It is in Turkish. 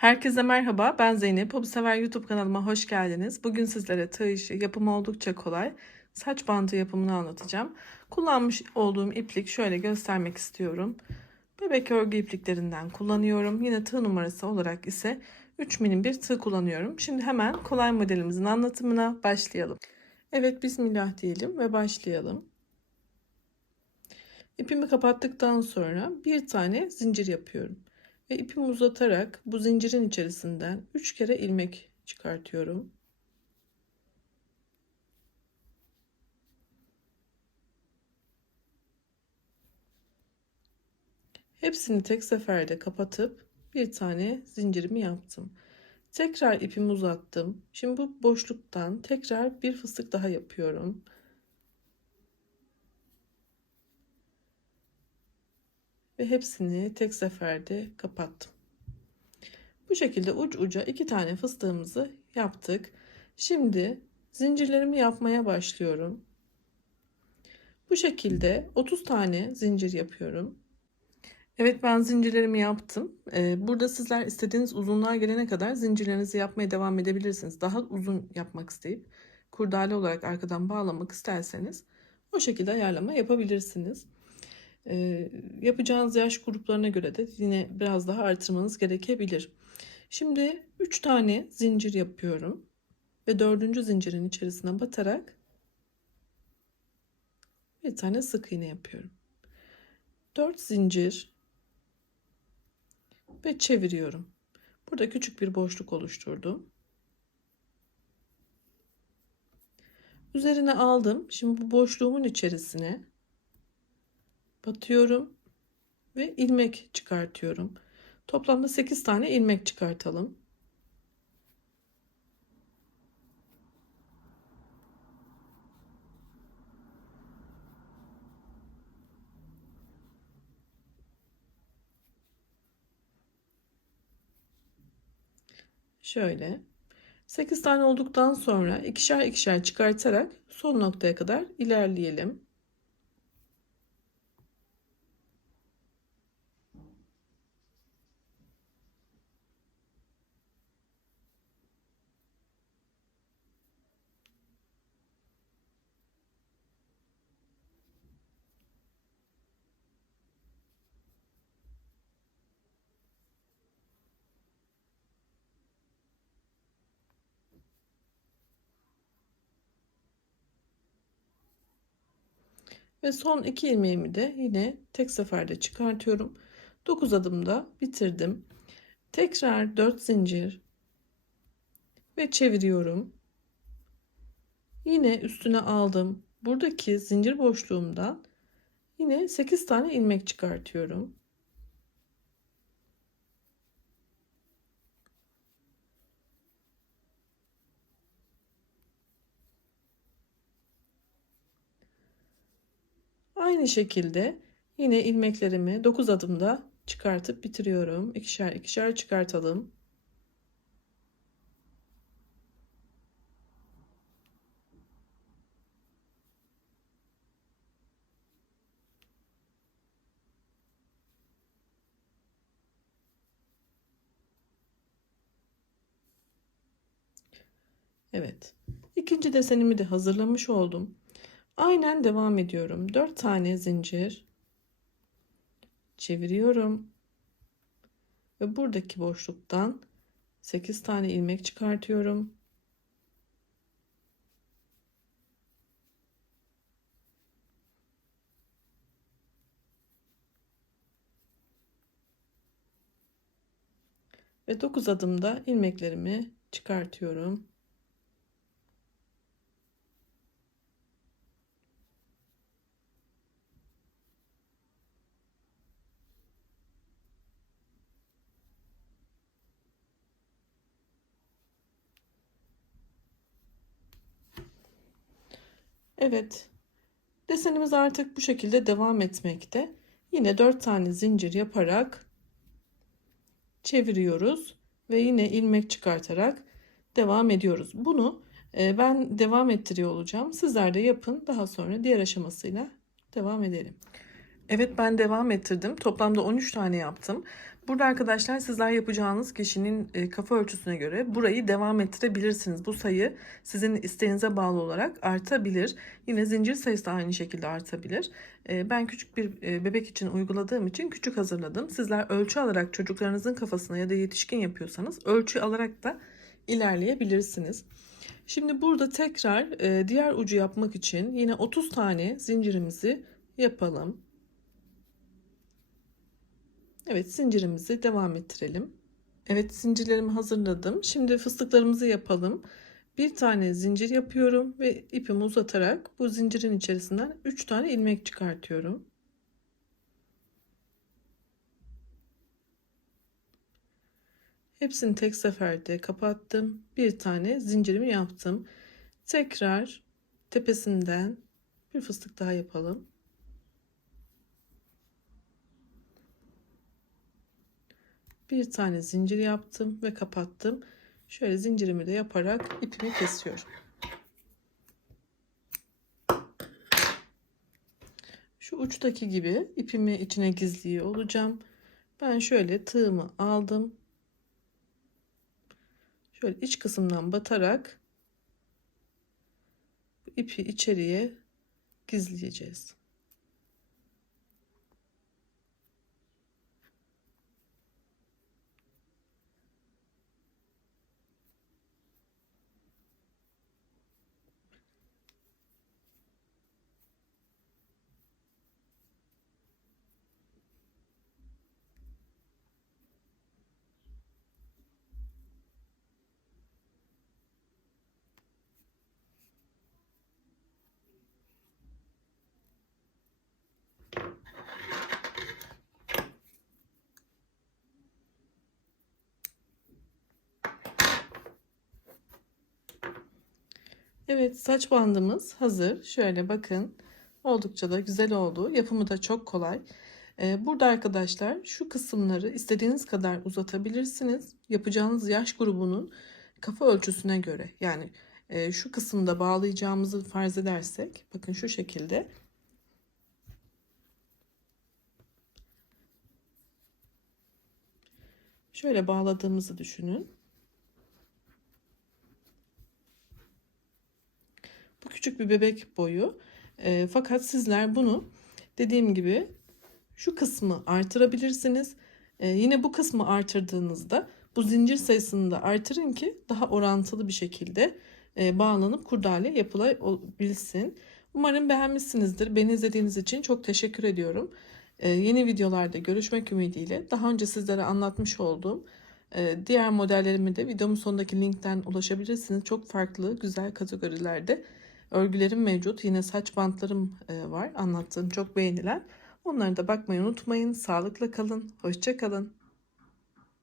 Herkese merhaba, ben Zeynep. Hobi Sever YouTube kanalıma hoş geldiniz. Bugün sizlere tığ işi, yapımı oldukça kolay, saç bandı yapımını anlatacağım. Kullanmış olduğum iplik şöyle göstermek istiyorum. Bebek örgü ipliklerinden kullanıyorum. Yine tığ numarası olarak ise 3 milim bir tığ kullanıyorum. Şimdi hemen kolay modelimizin anlatımına başlayalım. Evet, Bismillah diyelim ve başlayalım. İpimi kapattıktan sonra bir tane zincir yapıyorum. Ve ipimi uzatarak bu zincirin içerisinden 3 kere ilmek çıkartıyorum. Hepsini tek seferde kapatıp bir tane zincirimi yaptım. Tekrar ipimi uzattım. Şimdi bu boşluktan tekrar bir fıstık daha yapıyorum. Ve hepsini tek seferde kapattım. Bu şekilde uç uca iki tane fıstığımızı yaptık. Şimdi zincirlerimi yapmaya başlıyorum. Bu şekilde 30 tane zincir yapıyorum. Evet ben zincirlerimi yaptım. Ee, burada sizler istediğiniz uzunluğa gelene kadar zincirlerinizi yapmaya devam edebilirsiniz. Daha uzun yapmak isteyip kurdale olarak arkadan bağlamak isterseniz o şekilde ayarlama yapabilirsiniz. E, yapacağınız yaş gruplarına göre de yine biraz daha artırmanız gerekebilir. Şimdi 3 tane zincir yapıyorum ve dördüncü zincirin içerisine batarak bir tane sık iğne yapıyorum. 4 zincir ve çeviriyorum. Burada küçük bir boşluk oluşturdum. Üzerine aldım. Şimdi bu boşluğumun içerisine batıyorum ve ilmek çıkartıyorum. Toplamda 8 tane ilmek çıkartalım. Şöyle 8 tane olduktan sonra ikişer ikişer çıkartarak son noktaya kadar ilerleyelim. Ve son iki ilmeğimi de yine tek seferde çıkartıyorum. 9 adımda bitirdim. Tekrar 4 zincir ve çeviriyorum. Yine üstüne aldım. Buradaki zincir boşluğumdan yine 8 tane ilmek çıkartıyorum. Aynı şekilde yine ilmeklerimi 9 adımda çıkartıp bitiriyorum. İkişer ikişer çıkartalım. Evet. İkinci desenimi de hazırlamış oldum. Aynen devam ediyorum. 4 tane zincir çeviriyorum. Ve buradaki boşluktan 8 tane ilmek çıkartıyorum. Ve 9 adımda ilmeklerimi çıkartıyorum. Evet. Desenimiz artık bu şekilde devam etmekte. Yine 4 tane zincir yaparak çeviriyoruz ve yine ilmek çıkartarak devam ediyoruz. Bunu e, ben devam ettiriyor olacağım. Sizler de yapın. Daha sonra diğer aşamasıyla devam edelim. Evet ben devam ettirdim. Toplamda 13 tane yaptım. Burada arkadaşlar sizler yapacağınız kişinin e, kafa ölçüsüne göre burayı devam ettirebilirsiniz. Bu sayı sizin isteğinize bağlı olarak artabilir. Yine zincir sayısı da aynı şekilde artabilir. E, Ben küçük bir e, bebek için uyguladığım için küçük hazırladım. Sizler ölçü alarak çocuklarınızın kafasına ya da yetişkin yapıyorsanız ölçü alarak da ilerleyebilirsiniz. Şimdi burada tekrar diğer ucu yapmak için yine 30 tane zincirimizi yapalım. Evet zincirimizi devam ettirelim. Evet zincirlerimi hazırladım. Şimdi fıstıklarımızı yapalım. Bir tane zincir yapıyorum ve ipimi uzatarak bu zincirin içerisinden 3 tane ilmek çıkartıyorum. Hepsini tek seferde kapattım. Bir tane zincirimi yaptım. Tekrar tepesinden bir fıstık daha yapalım. Bir tane zincir yaptım ve kapattım. Şöyle zincirimi de yaparak ipimi kesiyorum. Şu uçtaki gibi ipimi içine gizliyor olacağım. Ben şöyle tığımı aldım. Şöyle iç kısımdan batarak ipi içeriye gizleyeceğiz. Evet saç bandımız hazır. Şöyle bakın. Oldukça da güzel oldu. Yapımı da çok kolay. Ee, Burada arkadaşlar şu kısımları istediğiniz kadar uzatabilirsiniz. Yapacağınız yaş grubunun kafa ölçüsüne göre. Yani e, şu kısımda bağlayacağımızı farz edersek bakın şu şekilde şöyle bağladığımızı düşünün. Bu küçük bir bebek boyu. E, fakat sizler bunu dediğim gibi şu kısmı artırabilirsiniz. E, yine bu kısmı artırdığınızda bu zincir sayısını da artırın ki daha orantılı bir şekilde e, bağlanıp kurdale yapılabilsin. Umarım beğenmişsinizdir. Beni izlediğiniz için çok teşekkür ediyorum. E, yeni videolarda görüşmek ümidiyle daha önce sizlere anlatmış olduğum e, diğer modellerimi de videomun sonundaki linkten ulaşabilirsiniz. Çok farklı güzel kategorilerde örgülerim mevcut. Yine saç bantlarım e, var anlattığım çok beğenilen. Onlara da bakmayı unutmayın. Sağlıkla kalın. Hoşça kalın.